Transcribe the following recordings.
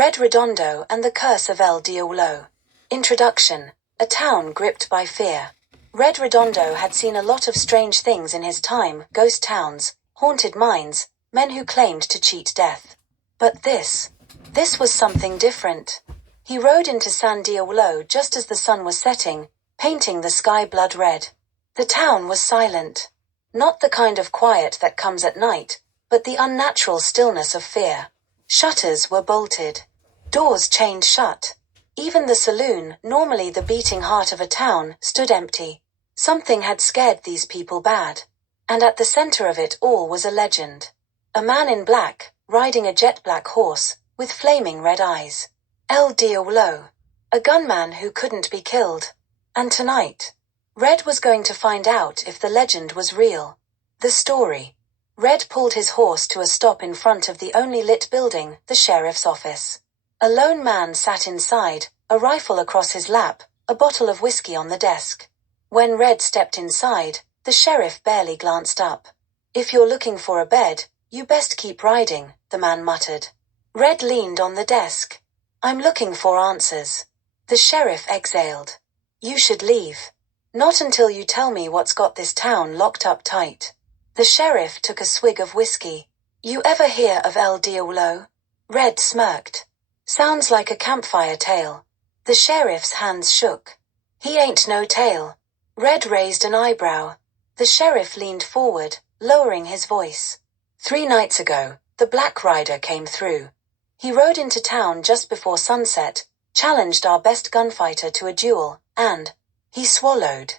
Red Redondo and the Curse of El Diablo. Introduction. A town gripped by fear. Red Redondo had seen a lot of strange things in his time: ghost towns, haunted mines, men who claimed to cheat death. But this was something different. He rode into San Diablo just as the sun was setting, painting the sky blood red. The town was silent. Not the kind of quiet that comes at night, but the unnatural stillness of fear. Shutters were bolted. Doors chained shut. Even the saloon, normally the beating heart of a town, stood empty. Something had scared these people bad. And at the center of it all was a legend. A man in black, riding a jet-black horse, with flaming red eyes. El Diablo. A gunman who couldn't be killed. And tonight, Red was going to find out if the legend was real. The story. Red pulled his horse to a stop in front of the only lit building, the sheriff's office. A lone man sat inside, a rifle across his lap, a bottle of whiskey on the desk. When Red stepped inside, the sheriff barely glanced up. "If you're looking for a bed, you best keep riding," the man muttered. Red leaned on the desk. "I'm looking for answers." The sheriff exhaled. "You should leave. Not until you tell me what's got this town locked up tight." The sheriff took a swig of whiskey. "You ever hear of El Diablo?" Red smirked. "Sounds like a campfire tale." The sheriff's hands shook. "He ain't no tale." Red raised an eyebrow. The sheriff leaned forward, lowering his voice. "3 nights ago, the Black Rider came through. He rode into town just before sunset, challenged our best gunfighter to a duel, and he swallowed.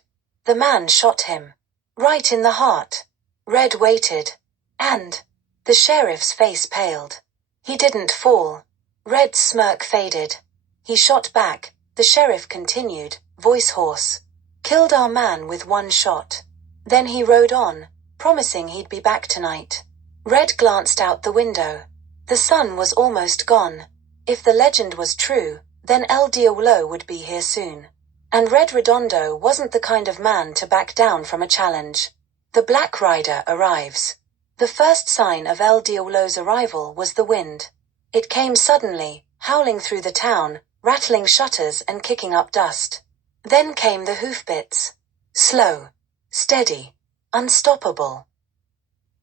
The man shot him. Right in the heart." Red waited. "And?" The sheriff's face paled. "He didn't fall." Red's smirk faded. "He shot back," the sheriff continued, voice hoarse. "Killed our man with 1 shot. Then he rode on, promising he'd be back tonight." Red glanced out the window. The sun was almost gone. If the legend was true, then El Diablo would be here soon. And Red Redondo wasn't the kind of man to back down from a challenge. The Black Rider arrives. The first sign of El Diablo's arrival was the wind. It came suddenly, howling through the town, rattling shutters and kicking up dust. Then came the hoofbeats. Slow, steady, unstoppable.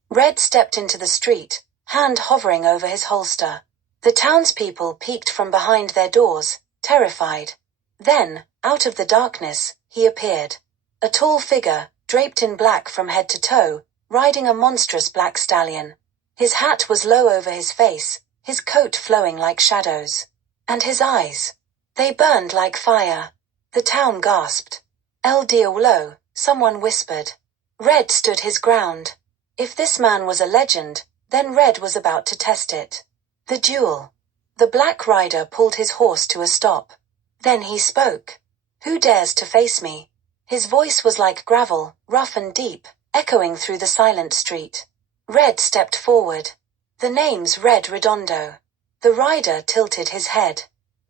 Red stepped into the street, hand hovering over his holster. The townspeople peeked from behind their doors, terrified. Then, out of the darkness, he appeared. A tall figure, draped in black from head to toe, riding a monstrous black stallion. His hat was low over his face, his coat flowing like shadows. And his eyes. They burned like fire. The town gasped. "El Diablo," someone whispered. Red stood his ground. If this man was a legend, then Red was about to test it. The duel. The Black Rider pulled his horse to a stop. Then he spoke. "Who dares to face me?" His voice was like gravel, rough and deep, echoing through the silent street. Red stepped forward. "The name's Red Redondo." The rider tilted his head.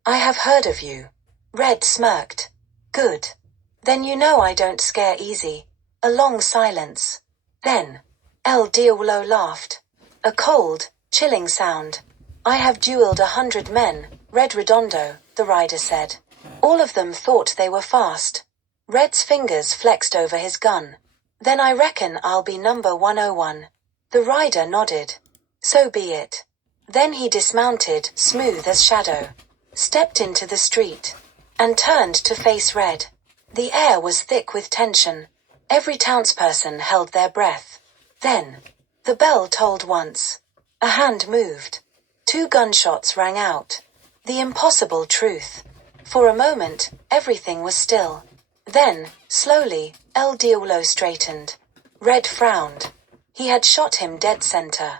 "I have heard of you." Red smirked. "Good. Then you know I don't scare easy." A long silence. Then, El Diablo laughed. A cold, chilling sound. "I have dueled 100 men, Red Redondo," the rider said. "All of them thought they were fast." Red's fingers flexed over his gun. "Then I reckon I'll be number 101. The rider nodded. "So be it." Then he dismounted, smooth as shadow, stepped into the street, and turned to face Red. The air was thick with tension. Every townsperson held their breath. Then, the bell tolled once. A hand moved. 2 gunshots rang out. The impossible truth. For a moment, everything was still. Then, slowly, El Diablo straightened. Red frowned. He had shot him dead center.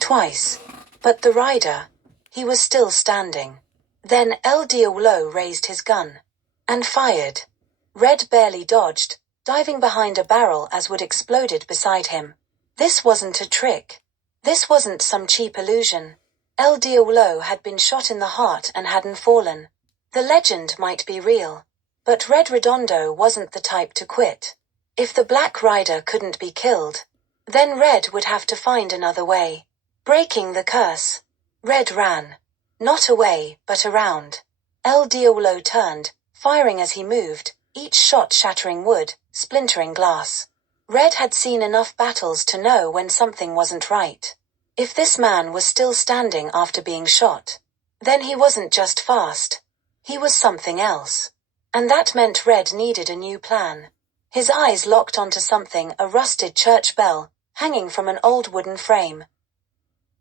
Twice. But the rider, he was still standing. Then El Diablo raised his gun. And fired. Red barely dodged, diving behind a barrel as wood exploded beside him. This wasn't a trick. This wasn't some cheap illusion. El Diablo had been shot in the heart and hadn't fallen. The legend might be real. But Red Redondo wasn't the type to quit. If the Black Rider couldn't be killed, then Red would have to find another way. Breaking the curse. Red ran. Not away, but around. El Diablo turned, firing as he moved, each shot shattering wood, splintering glass. Red had seen enough battles to know when something wasn't right. If this man was still standing after being shot, then he wasn't just fast. He was something else. And that meant Red needed a new plan. His eyes locked onto something, a rusted church bell, hanging from an old wooden frame.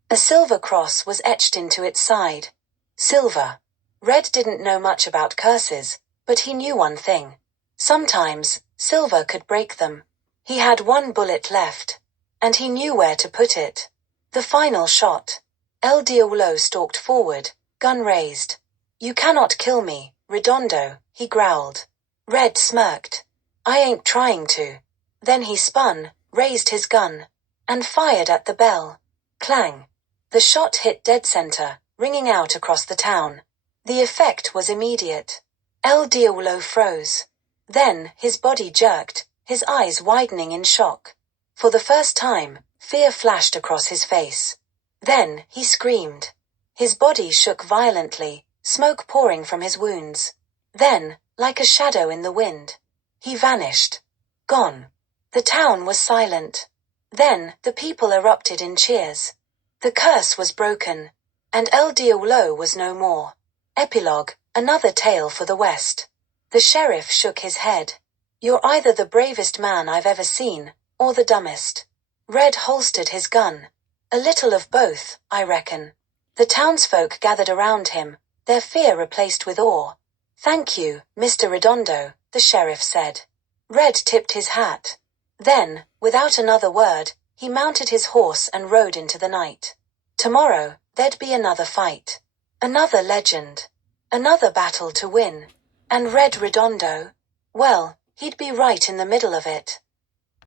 A silver cross was etched into its side. Silver. Red didn't know much about curses, but he knew one thing. Sometimes, silver could break them. He had one bullet left. And he knew where to put it. The final shot. El Diablo stalked forward, gun raised. "You cannot kill me, Redondo," he growled. Red smirked. "I ain't trying to." Then he spun, raised his gun, and fired at the bell. Clang. The shot hit dead center, ringing out across the town. The effect was immediate. El Diablo froze. Then, his body jerked, his eyes widening in shock. For the first time, fear flashed across his face. Then, he screamed. His body shook violently, smoke pouring from his wounds. Then, like a shadow in the wind, he vanished. Gone. The town was silent. Then, the people erupted in cheers. The curse was broken, and El Diablo was no more. Epilogue, another tale for the West. The sheriff shook his head. "You're either the bravest man I've ever seen, or the dumbest." Red holstered his gun. "A little of both, I reckon." The townsfolk gathered around him, their fear replaced with awe. "Thank you, Mr. Redondo," the sheriff said. Red tipped his hat. Then, without another word, he mounted his horse and rode into the night. Tomorrow, there'd be another fight. Another legend. Another battle to win. And Red Redondo? Well, he'd be right in the middle of it.